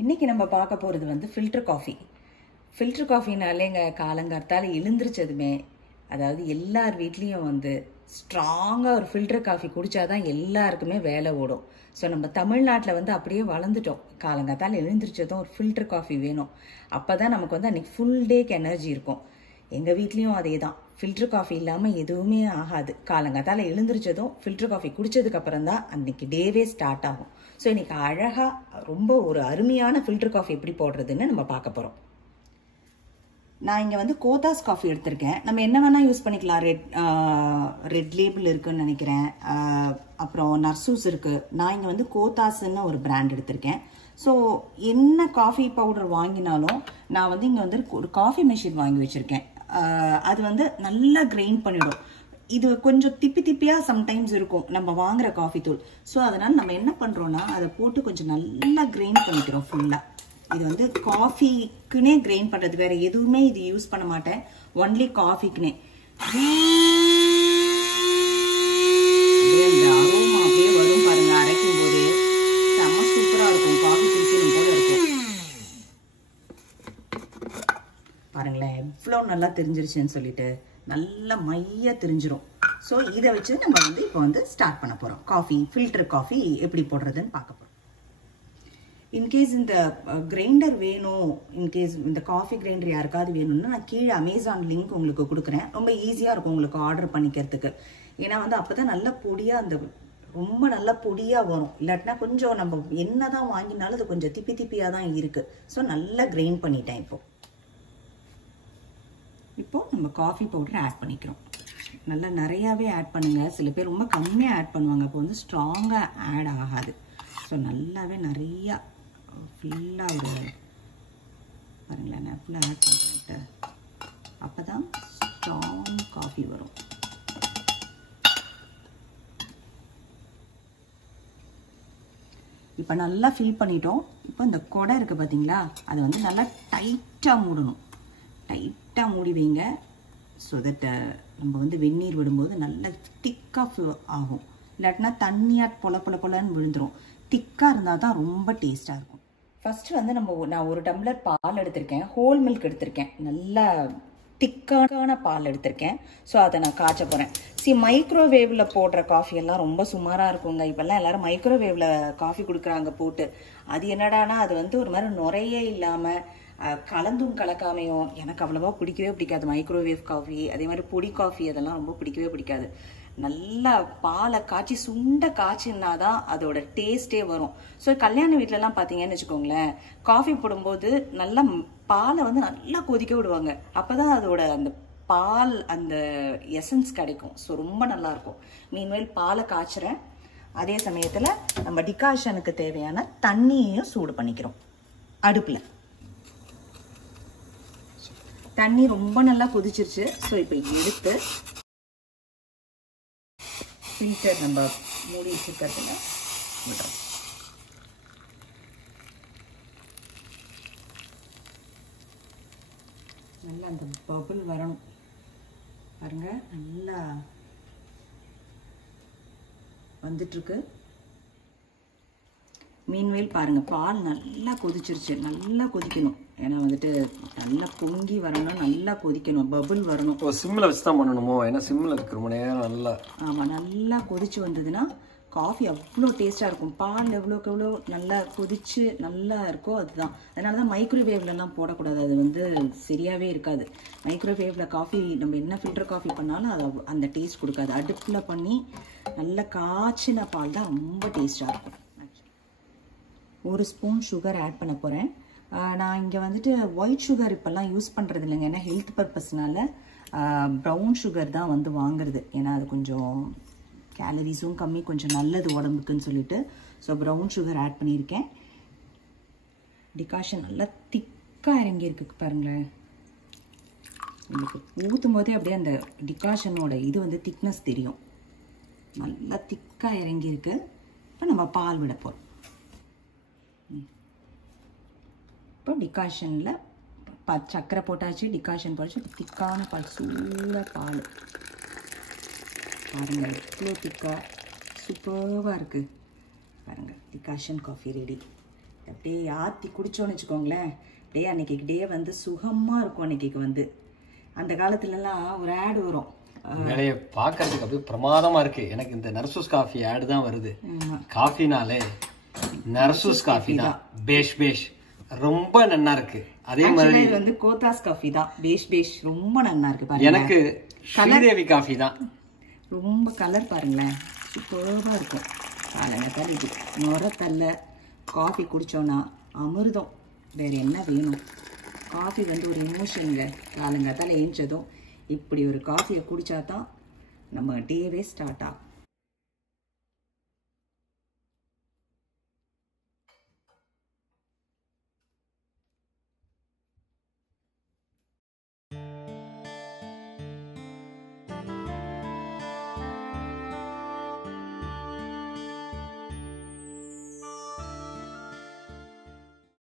இன்னைக்கு நம்ம பார்க்க போகிறது வந்து ஃபில்டர் காஃபி. ஃபில்டர் காஃபினாலேங்க காலங்காத்தால் எழுந்திரிச்சதுமே, அதாவது எல்லார் வீட்லேயும் வந்து ஸ்ட்ராங்காக ஒரு ஃபில்டர் காஃபி குடித்தாதான் எல்லாருக்குமே வேலை ஓடும். ஸோ நம்ம தமிழ்நாட்டில் வந்து அப்படியே வளர்ந்துட்டோம். காலங்காத்தால் எழுந்திரிச்சதும் ஒரு ஃபில்டர் காஃபி வேணும். அப்போ தான் நமக்கு வந்து அன்றைக்கி ஃபுல் டேக்கு எனர்ஜி இருக்கும். எங்கள் வீட்லேயும் அதே தான். ஃபில்டர் காஃபி இல்லாமல் எதுவுமே ஆகாது. காலங்காத்தால் எழுந்திரிச்சதும் ஃபில்டர் காஃபி குடித்ததுக்கப்புறம் தான் அன்றைக்கி டேவே ஸ்டார்ட் ஆகும். ஸோ இன்றைக்கி அழகாக ரொம்ப ஒரு அருமையான ஃபில்டர் காஃபி எப்படி போடுறதுன்னு நம்ம பார்க்க போகிறோம். நான் இங்கே வந்து கோத்தாஸ் காஃபி எடுத்திருக்கேன். நம்ம என்ன வேணால் யூஸ் பண்ணிக்கலாம். ரெட் லேபிள் இருக்குதுன்னு நினைக்கிறேன். அப்புறம் நர்சூஸ் இருக்குது. நான் இங்கே வந்து கோத்தாஸ்ன்னு ஒரு பிராண்ட் எடுத்திருக்கேன். ஸோ என்ன காஃபி பவுடர் வாங்கினாலும் நான் வந்து இங்கே வந்து ஒரு காஃபி மெஷின் வாங்கி வச்சுருக்கேன். அது வந்து நல்லா கிரைண்ட் பண்ணிடும். இது கொஞ்சம் திப்பியாக சம்டைம்ஸ் இருக்கும் நம்ம வாங்குற காஃபி தூள். ஸோ அதனால் நம்ம என்ன பண்ணுறோன்னா அதை போட்டு கொஞ்சம் நல்லா கிரைண்ட் பண்ணிக்கிறோம் ஃபுல்லாக. இது வந்து காஃபிக்குனே கிரைண்ட் பண்ணுறது, வேறு எதுவுமே இது யூஸ் பண்ண மாட்டேன். ஒன்லி காஃபிக்குனே. இந்த அரோமா அப்படியே வரும் பாருங்க, அரைக்கும் போது செம்ம சூப்பராக இருக்கும். காஃபி குடிக்கணும் போல இருக்கும். பாருங்களேன் எவ்வளோ நல்லா தெரிஞ்சிருச்சுன்னு சொல்லிட்டு நல்லா மைய தெரிஞ்சிரும். ஸோ இதை வச்சு நம்ம வந்து இப்போ வந்து ஸ்டார்ட் பண்ண போகிறோம். காஃபி ஃபில்டர் காஃபி எப்படி போடுறதுன்னு பார்க்க போகிறோம். இன்கேஸ் இந்த கிரைண்டர் வேணும், இன்கேஸ் இந்த காஃபி கிரைண்டர் யாருக்காவது வேணும்னா நான் கீழே அமேசான் லிங்க் உங்களுக்கு கொடுக்குறேன். ரொம்ப ஈஸியாக இருக்கும் உங்களுக்கு ஆர்டர் பண்ணிக்கிறதுக்கு. ஏன்னா வந்து அப்போ தான் நல்ல பொடியாக அந்த ரொம்ப நல்ல பொடியாக வரும். இல்லாட்டினா கொஞ்சம் நம்ம என்ன தான் வாங்கினாலும் அது கொஞ்சம் திப்பியாக தான் இருக்குது. ஸோ நல்லா கிரைண்ட் பண்ணிட்டேன். இப்போது நம்ம காஃபி பவுடர் ஆட் பண்ணிக்கிறோம். நல்லா நிறையாவே ஆட் பண்ணுங்கள். சில பேர் ரொம்ப கம்மியாக ஆட் பண்ணுவாங்க. அப்போ வந்து ஸ்ட்ராங்காக ஆட் ஆகாது. ஸோ நல்லாவே நிறையா ஃபுல்லாக ஒரு பாருங்களேன் நான் ஃபுல்லாக ஆட் பண்ணிட்டு அப்போ தான் ஸ்ட்ராங் காஃபி வரும். இப்போ நல்லா ஃபில் பண்ணிட்டோம். இப்போ இந்த கொடை இருக்குது பார்த்தீங்களா, அதை வந்து நல்லா டைட்டாக மூடணும். டைட்டாக மூடி வைங்க. ஸோ தட் நம்ம வந்து வெந்நீர் விடும்போது நல்லா திக்காக ஆகும். இல்லாட்டினா தண்ணியாக பொலன்னு விழுந்துடும். திக்காக இருந்தால் தான் ரொம்ப டேஸ்ட்டாக இருக்கும். ஃபஸ்ட்டு வந்து நான் ஒரு டம்ளர் பால் எடுத்திருக்கேன். ஹோல் மில்க் எடுத்திருக்கேன். நல்லா திக்கான பால் எடுத்திருக்கேன். ஸோ அதை நான் காய்ச்ச போகிறேன். மைக்ரோவேவில் போடுற காஃபியெல்லாம் ரொம்ப சுமாராக இருக்குங்க. இப்போல்லாம் எல்லோரும் மைக்ரோவேவில் காஃபி கொடுக்குறாங்க போட்டு. அது என்னடானா அது வந்து ஒரு மாதிரி நுரையே இல்லாமல் கலந்தும் கலக்காமையும் எனக்கு அவ்வளோவா பிடிக்கவே பிடிக்காது. மைக்ரோவேவ் காஃபி அதே மாதிரி பொடி காஃபி அதெல்லாம் ரொம்ப பிடிக்கவே பிடிக்காது. நல்லா பாலை காய்ச்சி சுண்ட காய்ச்சின்னா தான் அதோட டேஸ்ட்டே வரும். ஸோ கல்யாண வீட்டிலலாம் பார்த்தீங்கன்னு வச்சுக்கோங்களேன், காஃபி போடும்போது நல்லா பாலை வந்து நல்லா கொதிக்க விடுவாங்க. அப்போ தான் அதோட அந்த பால் அந்த எசன்ஸ் கிடைக்கும். ஸோ ரொம்ப நல்லாயிருக்கும். மீன்வேல் பாலை காய்ச்சுறேன். அதே சமயத்தில் நம்ம டிகாஷனுக்கு தேவையான தண்ணியையும் சூடு பண்ணிக்கிறோம் அடுப்பில். தண்ணி ரொம்ப நல்லா கொதிச்சிருச்சு. ஸோ இப்போ எடுத்து ஃபில்டர் நம்ம மூடி வச்சுக்கிறதுல விடுறோம். நல்லா அந்த பபுள் வரணும் பாருங்க, நல்லா வந்துட்டுருக்கு. மீன்வேல் பாருங்கள் பால் நல்லா கொதிச்சிருச்சு. நல்லா கொதிக்கணும். ஏன்னா வந்துட்டு நல்லா பொங்கி வரணும், நல்லா கொதிக்கணும், பபுள் வரணும். சிம்மில் வச்சு தான் பண்ணணுமோ? ஏன்னா சிம்மில் இருக்கிற ரொம்ப நேரம் நல்லா ஆமாம் நல்லா கொதிச்சு வந்ததுன்னா காஃபி அவ்வளோ டேஸ்ட்டாக இருக்கும். பால் எவ்வளோக்கு எவ்வளோ நல்லா கொதிச்சு நல்லா இருக்கோ அதுதான். அதனால தான் மைக்ரோவேவ்லலாம் போடக்கூடாது. அது வந்து சரியாகவே இருக்காது. மைக்ரோவேவில் காஃபி நம்ம என்ன ஃபில்டர் காஃபி பண்ணாலும் அது அந்த டேஸ்ட் கொடுக்காது. அடுப்பில் பண்ணி நல்லா காய்ச்சின பால் தான் ரொம்ப டேஸ்ட்டாக இருக்கும். ஒரு ஸ்பூன் சுகர் ஆட் பண்ண போகிறேன். நான் இங்கே வந்துட்டு ஒயிட் சுகர் இப்போல்லாம் யூஸ் பண்ணுறது இல்லைங்க. ஏன்னா ஹெல்த் பர்பஸ்னால ப்ரௌன் சுகர் தான் வந்து வாங்குறது. ஏன்னா அது கொஞ்சம் கேலரிஸும் கம்மி, கொஞ்சம் நல்லது உடம்புக்குன்னு சொல்லிட்டு. ஸோ ப்ரௌன் சுகர் ஆட் பண்ணியிருக்கேன். டிகாஷன் நல்லா திக்காக இறங்கியிருக்கு பாருங்களேன். உங்களுக்கு ஊற்றும் போதே அப்படியே அந்த டிகாஷனோட இது வந்து திக்னஸ் தெரியும். நல்லா திக்காக இறங்கியிருக்கு. இப்போ நம்ம பால் விட போகிறோம். இப்போ டிகாஷனில் சர்க்கரை போட்டாச்சு, டிகாஷன் போட்டாச்சு. திக்கான பால், சூடாக பால் பாருங்கள் எவ்வளோ திக்காக சூப்பராக இருக்குது பாருங்கள். Decoction coffee ready. அப்படியே ஆற்றி குடித்தோன்னு வச்சுக்கோங்களேன், அப்படியே அன்றைக்கி டே வந்து சுகமாக இருக்கும். அன்றைக்கி வந்து அந்த காலத்துலலாம் ஒரு ஆடு வரும், நிறைய பார்க்கறதுக்கு அப்படியே பிரமாதமா இருக்கு. எனக்கு இந்த நர்சூஸ் காஃபி ஆடு தான் வருது. காஃபினாலே நர்சூஸ் காஃபி தான், பேஷ் பேஷ், ரொம்ப நல்லா இருக்கு. அதே மாதிரி இது வந்து கோத்தாஸ் காஃபி தான், பேஷ் பேஷ், ரொம்ப நல்லா இருக்கு பாருங்க. எனக்கு ஸ்ரீதேவி காஃபி தான். ரொம்ப கலர் பாருங்களேன், சூப்பராக இருக்கும். காலங்கத்தால் இது நுரத்தல்ல காஃபி குடித்தோன்னா அமிர்தம், வேறு என்ன வேணும்? காஃபி வந்து ஒரு எமோஷனுங்க. காலங்கத்தால் ஏஞ்சதும் இப்படி ஒரு காஃபியை குடித்தா தான் நம்ம டேவே ஸ்டார்ட் ஆகும்.